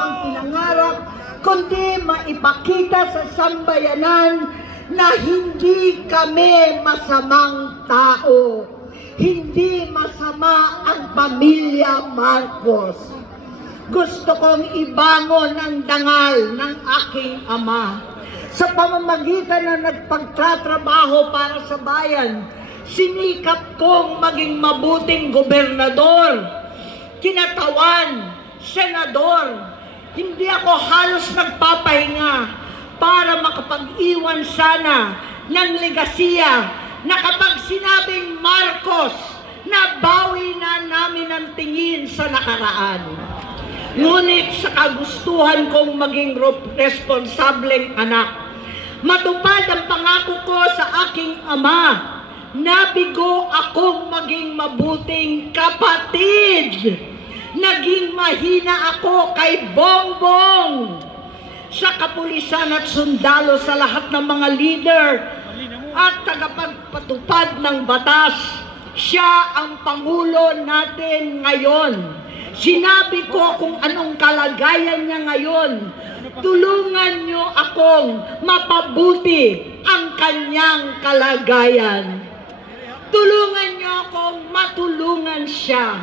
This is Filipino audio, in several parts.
ang pinangarap, kundi maipakita sa sambayanan na hindi kami masamang tao. Hindi masama ang pamilya Marcos. Gusto kong ibangon ang dangal ng aking ama. Sa pamamagitan na nagpagtatrabaho para sa bayan, sinikap kong maging mabuting gobernador, kinatawan, senador. Hindi ako halos nagpapahinga para makapag-iwan sana ng legasiya na kapag sinabing Marcos, nabawi na namin ang tingin sa nakaraan. Ngunit sa kagustuhan kong maging responsableng anak, matupad ang pangako ko sa aking ama, nabigo akong maging mabuting kapatid. Naging mahina ako kay Bongbong, sa kapulisan at sundalo, sa lahat ng mga leader at tagapagpatupad ng batas. Siya ang Pangulo natin ngayon. Sinabi ko kung anong kalagayan niya ngayon. Tulungan niyo akong mapabuti ang kanyang kalagayan. Tulungan niyo akong matulungan siya.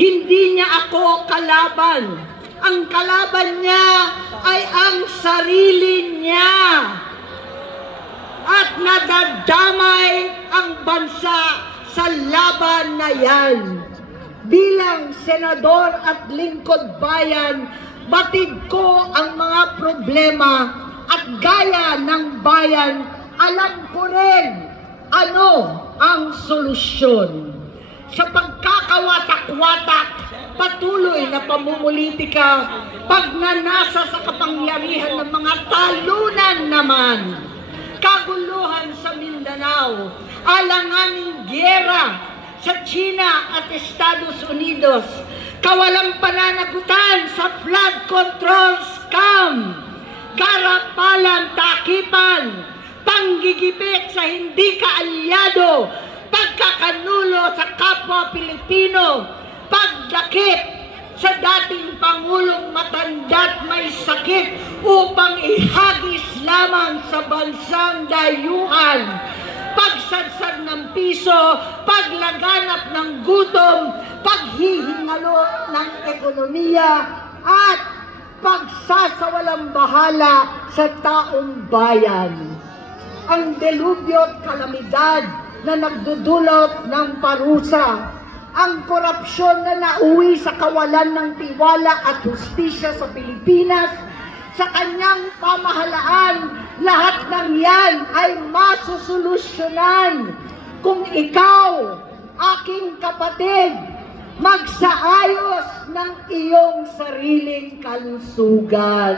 Hindi niya ako kalaban. Ang kalaban niya ay ang sarili niya. At nadadamay ang bansa sa laban na yan. Bilang senador at lingkod bayan, batid ko ang mga problema at gaya ng bayan, alam ko rin ano ang solusyon. Sa pagkakawatak-watak, patuloy na pamumulitika, pagnanasa sa kapangyarihan ng mga talunan naman, kaguluhan sa Mindanao, alanganing gyera sa China at Estados Unidos, kawalang pananagutan sa flood control scam, karapalan, takipan, panggigipit sa hindi kaalyado, pagkakanulo sa kapwa Pilipino, pagdakip sa dating Pangulong matanda't may sakit upang ihagis lamang sa bansang dayuhan, pagsadsad ng piso, paglaganap ng gutom, paghihingalo ng ekonomiya, at pagsasawalang bahala sa taong bayan. Ang delubyo at kalamidad na nagdudulot ng parusa, ang korupsyon na nauwi sa kawalan ng tiwala at hustisya sa Pilipinas, sa kanyang pamahalaan, lahat ng yan ay masusolusyonan kung ikaw, aking kapatid, magsaayos ng iyong sariling kalusugan.